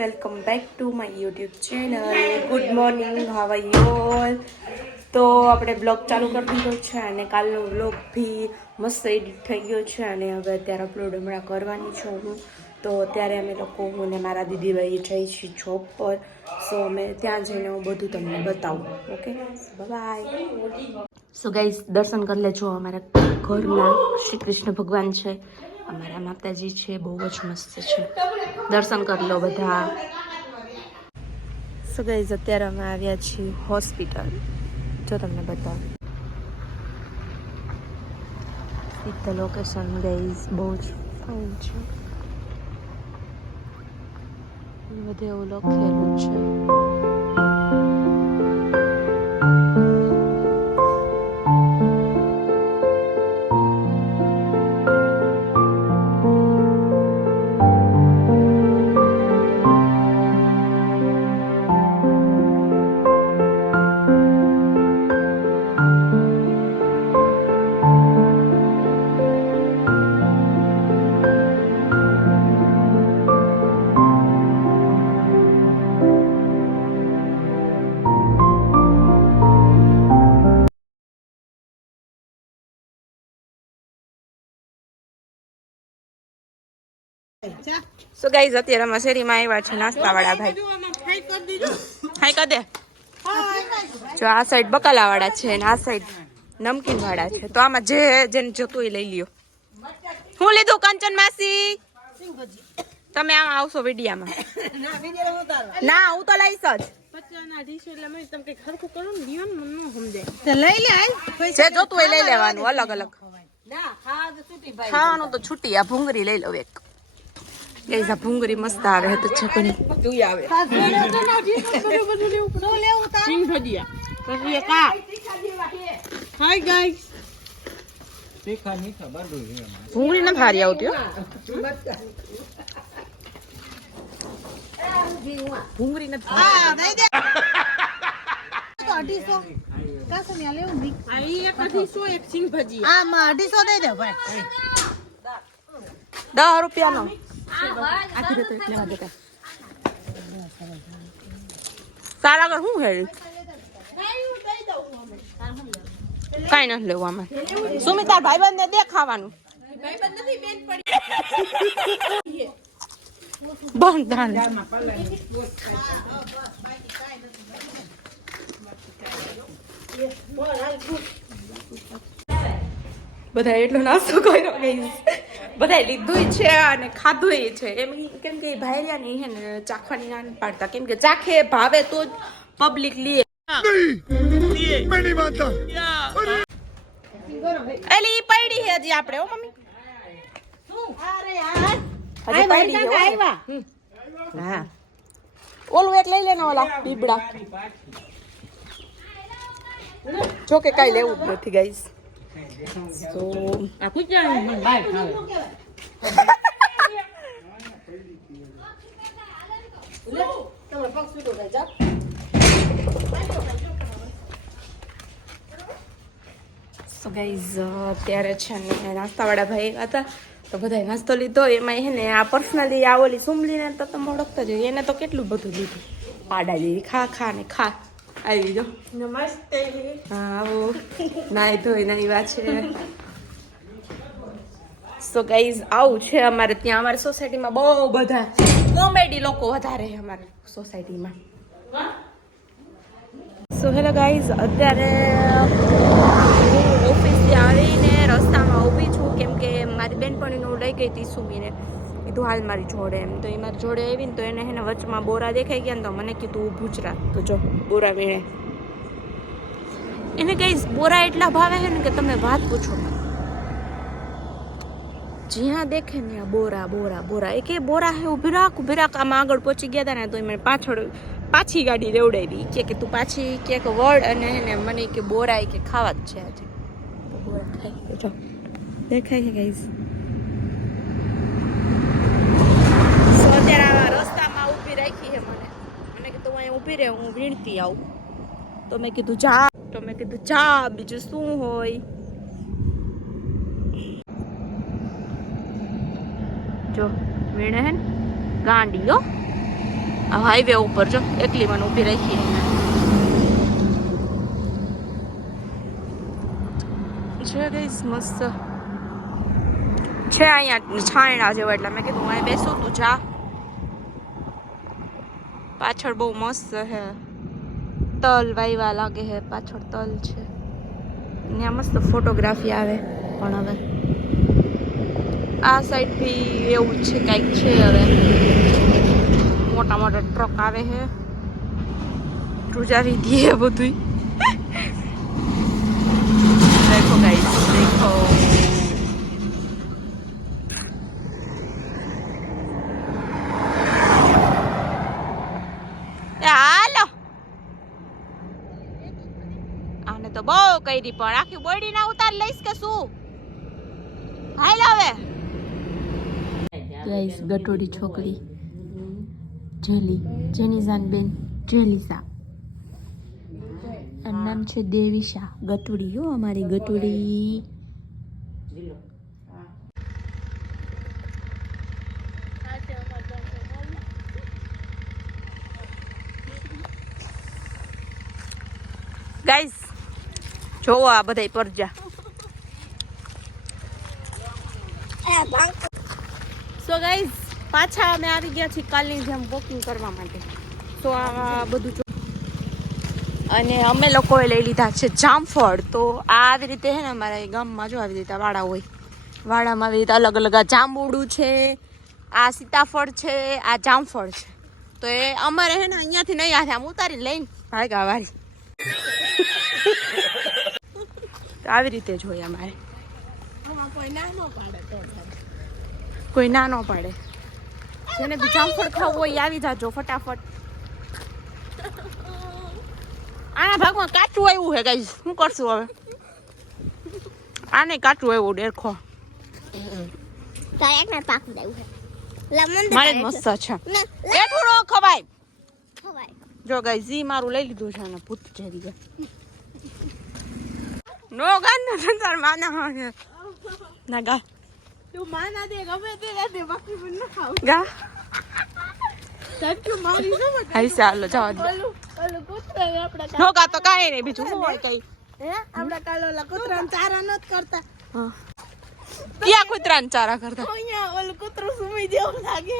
Welcome back to my YouTube channel good morning how you all તો આપણે blog ચાલુ કરી દીધો છે અને કાલનો બ્લોગ બી મસ્ત એડિટ થઈ ગયો છે અને હવે અત્યારે અપલોડ હમણાં કરવાની છું હું. તો અત્યારે અમે લોકો, હું ને મારા દીદીભાઈ જઈ છીએ જોબ પર. સો અમે ત્યાં જઈને હું બધું તમને બતાવું. ઓકે બાય સો ગાઈઝ દર્શન કરી લેજો અમારા ઘરના. શ્રી કૃષ્ણ ભગવાન છે. અમારા માતાજી છે, બહુ જ મસ્ત છે. દર્શન કરી લો બધા. સો ગાઈઝ અત્યારે અમે આવ્યા છીએ હોસ્પિટલ. જો તમને બતાવું. ધ લોકેશન ગાઈઝ બહુ જ ફાઇન છે. બધે એવું લખેલું છે. સો ગાઈઝ અત્યારે અમે શેરીમાં આવ્યા છે નાસ્તાવાળા ભાઈ. હાઈ કર દે જો આ સાઈડ બકાલાવાળા છે અને આ સાઈડ નમકીન વાળા છે. તો આમાં જે જેને જોતું એ લઈ લ્યો. હું લીધું કંચન માસી? તમે આમાં આવશો વિડિયામાં. ના હું તો લઈશ જ. લઈ લે જે જોતું લઈ લેવાનું અલગ અલગ. ખાવાનું તો છૂટી આ ભૂંગળી લઈ લઉં એક. ગાઈઝ આ ભૂંગળી મસ્ત આવે તો છે તું આવે. ગાઈસ ભૂંગળી નથી ભારી આવતી હો. ભૂંગળી ના ભારી હા અઢીસો. કાસો ને લેવું અઢીસો એક સિંગ ભજી આમાં અઢીસો દઈ દે ભાઈ. દસ રૂપિયાનો. તારા આગળ શું છે કઈ નથી લેવું આમાં. સુમિત તાર ભાઈબંધ ને દેખાવાનું બધા એટલો નાસ્તો કર્યો બધા લીધું છે અને ખાધું છે. એમ કેમ કે ભાઈરિયા ની હે ને ચાખવાની ના પાડતા. કેમ કે ચાખે ભાવે તો જ પબ્લિક લે. એલી પડી છે હજી આપણે ઓ મમ્મી. હજી પડી છે હો. હા. ઓલું એક લઈ લેને ઓલા બીબડા. જો કે કઈ લેવું જ નથી ગાઈસ. તો આ પૂછ્યા મને બાય ખાવે સો ગાઈઝ અત્યારે છે ને નાસ્તાવાળા ભાઈ હતા. તો બધાએ નાસ્તો લીધો. એમાં એને આ પર્સનલી આ ઓલી સુમલીને તો તમે ઓળખતા જોઈએ એને તો કેટલું બધું લીધું? પાડા લીધી ખા ખા ને ખા. આવી જો નમસ્તે હા આવો નાય ધોઈ નાઈ છે સો ગાઈઝ આવું છે અમારે ત્યાં અમારી સોસાયટીમાં બહુ બધા કોમેડી લોકો વધારે છે અમારી સોસાયટીમાં સો હેલો ગાઈઝ અત્યારે હું ઓફિસથી આવીને રસ્તામાં ઊભી છું કેમ કે મારી બેનપણીનું લઈ ગઈ હતી સુમીને. કીધું હાલ મારી જોડે એમ. તો એ મારી જોડે આવીને તો એને હેને વચમાં બોરા દેખાઈ ગયા ને તો મને કીધું, ઊભું જ રાખ. જો, બોરા વીણે એને કઈ બોરા એટલા ભાવે છે ને કે તમે વાત પૂછો. જ્યાં દેખે ને બોરા બોરા બોરા. એ કે બોરા હે ઊભી રાખ ઊભી રાખ. આમાં આગળ પહોંચી ગયા હતા ને તો એ મને પાછળ પાછી ગાડી રેવડાવી કે કે તું પાછી ક્યાંક વર્ડ અને એને મને કે બોરા એ કે ખાવા જ છે આજે. બોરા ખાઈ. દેખાય છે ગાઈઝ સો અત્યારે આવા રસ્તામાં ઊભી રાખી છે મને મને કીધું હું અહીંયા ઊભી રહે, હું વીણતી આવું. તો મેં કીધું, જા. તો મેં કીધું, જા, બીજું શું હોય? જો, વીણે હે ગાંડી, હો. આ હાઈવે ઉપર જો, એકલી મને ઊભી રાખી છે ગઈસ મસ્ત. છે અહીંયા છાયણા જેવા, એટલે મેં કીધું અહીં બેસું, તું જા. પાછળ બહુ મસ્ત છે તલ વાયવા લાગે છે પાછળ તલ છે. ત્યાં મસ્ત ફોટોગ્રાફી આવે પણ હવે. આ સાઈડ બી એવું છે, કાંઈક છે હવે. મોટા મોટા ટ્રક આવે છે ધ્રુજાવી દે બધું દેખો ગાઈ દેખો એ હાલો આને તો બહુ કરી પણ આખી બોડી ના ઉતાર લઈશ કે શું? હાલ હવે. ગાઈસ ગટોડી છોકરી. જેલી જેનિઝાન બેન જેલિસા. એનું નામ છે દેવીશા. ગટોડી હો અમારી ગટોડી. ગાઈસ જોવો આ બધાય પરજા. સો ગાઈઝ પાછા અમે આવી ગયા છીએ કાલની જેમ વોકિંગ કરવા માટે. તો આ બધું જો અને અમે લોકોએ લઈ લીધા છે જામફળ. તો આ આવી રીતે છે ને અમારા ગામમાં જો આવી રીતે વાડા હોય. વાડામાં આવી રીતે અલગ અલગ આ જાંબુડું છે આ સીતાફળ છે આ જામફળ છે. તો એ અમારે છે ને અહીંયાથી નહીં હાથે આમ ઉતારી લઈને ભાગા વાળી. આવી રીતે જોઈએ અમારે. કોઈ ના ન પાડે જેને જામફળ ખાવું હોય આવી જાજો ફટાફટ. આના ભાગમાં કાચું આવ્યું છે ગાઈસ. શું કરશું હવે? આને કાચું આવ્યું ડેરખો. મારે મસ્ત છે. ખવાય. જો ગાઈસ જી મારું લઈ લીધું છે અને ભૂત જેરી ગયા નો ગાન નો સંસાર માના હોય ના ગા. તું માના દે ગમે તે દે બાકી પણ ન ખાવ. ગા. સાહેબ તું મારી શું હાઈ ચાલો જવા ઓલું ઓલું કૂતરા આપડા નો ગા તો કાઈ નહીં બીજું હોય કઈ હે? આપડા કાલે ઓલા કૂતરા ચારા નત કરતા. હા. ક્યાં કૂતરાને ચારા કરતા. અહીંયા ઓલ કૂતરું સુમી જેવું લાગે.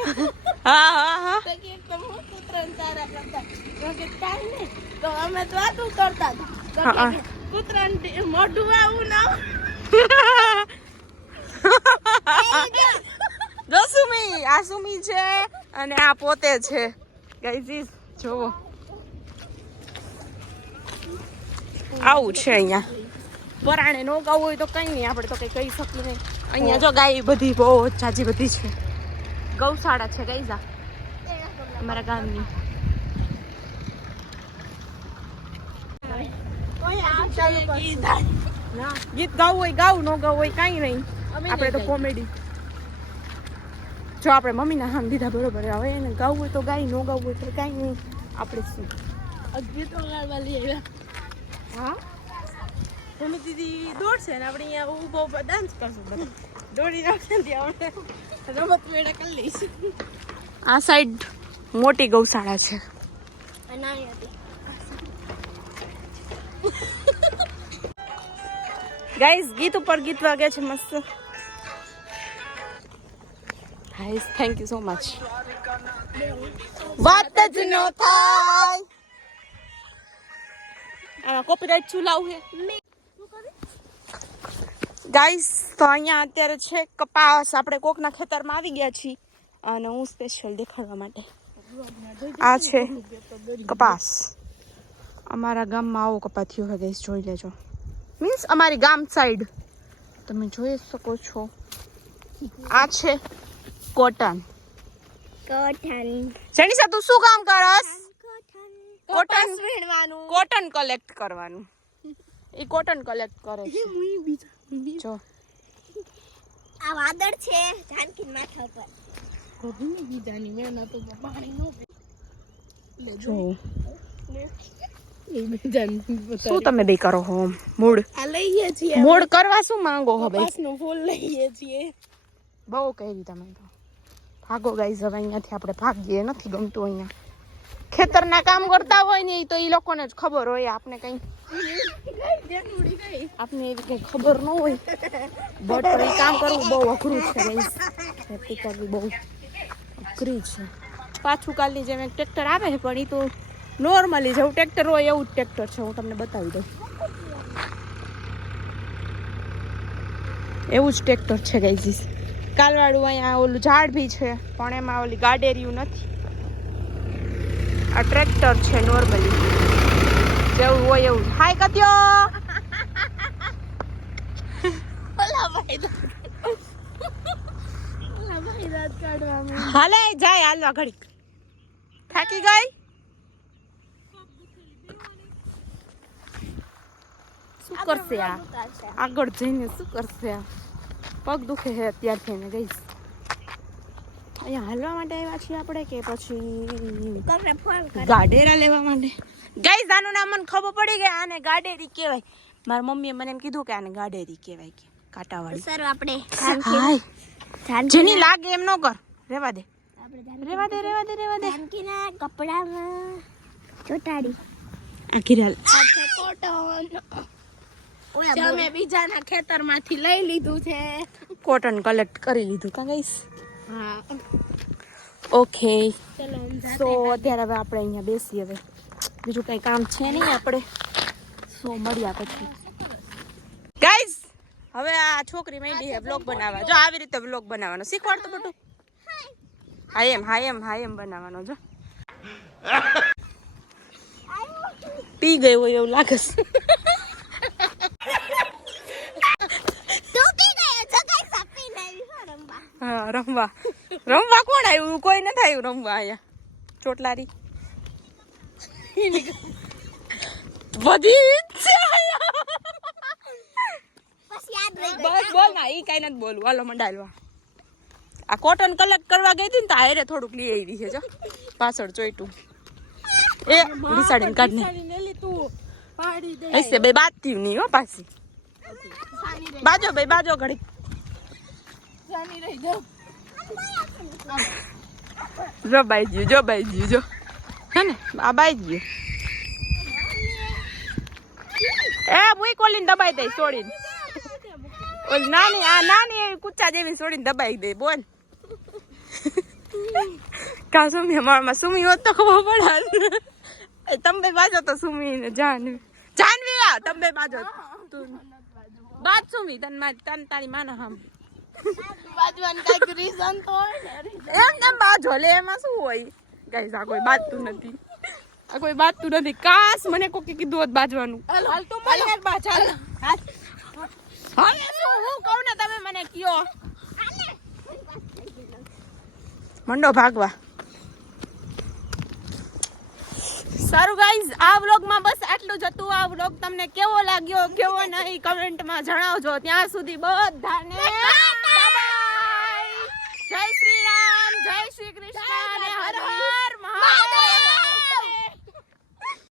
હા હા હા. તો કે તમે કૂતરા ચારા કરતા. તો કે કાઈ ને. તો અમે તો આટલું કરતા તો. કે કૂતરાને મોઢું આવું ના જો સુમી આ સુમી છે અને આ પોતે છે. ગાઈઝીસ જોવો. આવું છે અહીંયા. પરાણે નો ગાવું હોય તો કઈ નહીં આપણે તો કઈ કહી શકીએ નહીં. અહીંયા જો ગાય બધી બહુ જાજી બધી છે. ગૌશાળા છે ગઈઝા અમારા ગામની. ગીત ગાવું હોય ગાવું ન ગાવું હોય કાંઈ નહીં. આપણે તો કોમેડી. જો આપણે મમ્મીના હામ દીધા બરોબર હવે એને ગાવું હોય તો ગાય ન ગાવું હોય તો કાંઈ નહીં. આપણે શું? ગીતો ગાવા લઈ આવ્યા. હા? મમ્મી દીદી દોડશે ને આપણે અહીંયા ઊભો ઊભો ડાન્સ કરશું બધા. દોડી રાખશે ને ત્યાં રમત મેળા કરી લઈશ. આ સાઈડ મોટી ગૌશાળા છે. ગાઈઝ ગીત ઉપર ગીત વાગે છે મસ્ત. Guys thank you so much વાત જ ન થાય. આમાં કોપીરાઇટ શું લાવું છે ગાઈસ તો અહીંયા અત્યારે છે કપાસ. આપણે કોકના ખેતરમાં આવી ગયા છીએ અને હું સ્પેશિયલ દેખાડવા માટે આ છે કપાસ. અમારા ગામમાં આવો કપા થયો હોય ગાઈસ જોઈ લેજો. મીન્સ અમારી ગામ સાઈડ તમે જોઈ શકો છો. આ છે કોટન. કોટન. જેની તું શું કામ કરસ? કોટન. કોટન. કલેક્ટ કરવાનું. એ કોટન કલેક્ટ કરે છે. જો. આ વાદળ છે જાનકી માથા પર કભી બીજાની મહેનત ઉપર પાણી નો જો. શું તમે બે કરો હો? મૂડ આ લઈએ છીએ મૂડ કરવા શું માંગો હો ભાઈ? ફૂલ લઈએ છીએ. બહુ કહી તમે તો. ભાગો ગાઈઝ હવે અહીંયાથી આપણે ભાગીએ. નથી ગમતું અહીંયા. ખેતરના કામ કરતા હોય ને તો ઈ લોકોને જ ખબર હોય. આપને કઈ આપને એવી કઈ ખબર ન હોય. બટ એ કામ કરવું બહુ અઘરું છે ખેતી કરવી બહુ અઘરી છે. પાછું કાલની જેમ એક ટ્રેક્ટર આવે છે, પણ એ તો નોર્મલી જેવું ટ્રેક્ટર હોય એવું જ ટ્રેક્ટર છે, હું તમને બતાવી દઉં. એવું જ ટ્રેક્ટર છે ગાઈઝીસ કાલવાળું અહીંયા ઓલું ઝાડ બી છે, પણ એમાં ઓલી ગાડેરિયું નથી. આ ટ્રેક્ટર છે નોર્મલી જેવું હોય એવું. હાય કત્યો હાલે જાય હાલવા ઘડીક થાકી ગઈ? શું કરશે આ? આગળ જઈને શું કરશે આ? પગ દુખે છે અત્યારથી ગઈશ. અહીંયા હાલવા માટે આવ્યા છીએ આપણે કે પછી તમને ફોન કરે. ગાડેરા લેવા માટે? ગઈ આનું નામ મને ખબર પડી ગઈ આને ગાડેરી કહેવાય. મારી મમ્મીએ મને એમ કીધું કે આને ગાડેરી કહેવાય કે કાંટાવાળી. સર આપણે જેની લાગે એમ ન કર. રેવા દે. આપણે રેવા દે રેવા દે રેવા દે. જાનકીના કપડામાં ચોટાડી. આખી રાલ કોટન અમે બીજાના ખેતરમાંથી લઈ લીધું છે. કોટન કલેક્ટ કરી લીધું. કા ગઈશ હા. ઓકે સો અત્યારે હવે આપણે અહીંયા બેસીએ હવે. બીજું કંઈ કામ છે નહીં આપણે. સો મળ્યા પછી. ગાઈઝ હવે આ છોકરી મેંડી છે બ્લોગ બનાવવા. જો આવી રીતે બ્લોગ બનાવવાનો. શીખવાડ તો બધું. હા એમ હા એમ હા એમ બનાવવાનો જો. પી ગઈ હોય એવું લાગે છે તૂટી ગયો જગાઈ સાપી નહીં રંબા હા રમવા. રમવા કોણ આવ્યું? કોઈ નથી આવ્યું રમવા અહીંયા. ચોટલારી. બધી બસ યાદ રહી બસ બોલ ના ઈ કઈ નથી બોલવું. હાલો મંડાલવા. આ કોટન કલેક્ટ કરવા ગઈ હતી ને તો હારે થોડુંક લઈ આવી છે જો. પાછળ ચોઈટું એ બિસાડીને કાઢને બે બાજતી નહીં હો પાછી. બાજો ભાઈ બાજો ઘડી રહી જાઉં. જો બાઈ ગયું જો બાઈ ગયું જો. હે ને? આ બાઈ ગયું એ મુઈ કોલીને દબાઈ દઈ છોડીને ઓલ નાની આ નાની એવી કુચ્ચા જેવી છોડીને દબાઈ દે બોલ. કા સુમી મારામાં સુમી હોત તો ખબર પડે તમે બાજો તો સુમી ને જાનવી. જાનવી આ તમે બાજો. તું બાજ સુમી તન તન તારી માના હામ. બાજવાનું કંઈક રીઝન તો હોય ને એમ કેમ બાજો લે એમાં શું હોય? ગાઈસ આ કોઈ બાજતું નથી. આ કોઈ બાજતું નથી. કાશ મને કોકે કીધું હોત બાજવાનું. હાલ તું મને બા ચાલ હવે શું હું કહું ને તમે મને કયો? મંડો ભાગવા. સારું ગાઈઝ આ વ્લોગમાં બસ આટલું જ હતું. આ વ્લોગ તમને કેવો લાગ્યો કેવો નહીં કમેન્ટમાં જણાવજો. ત્યાં સુધી બધાને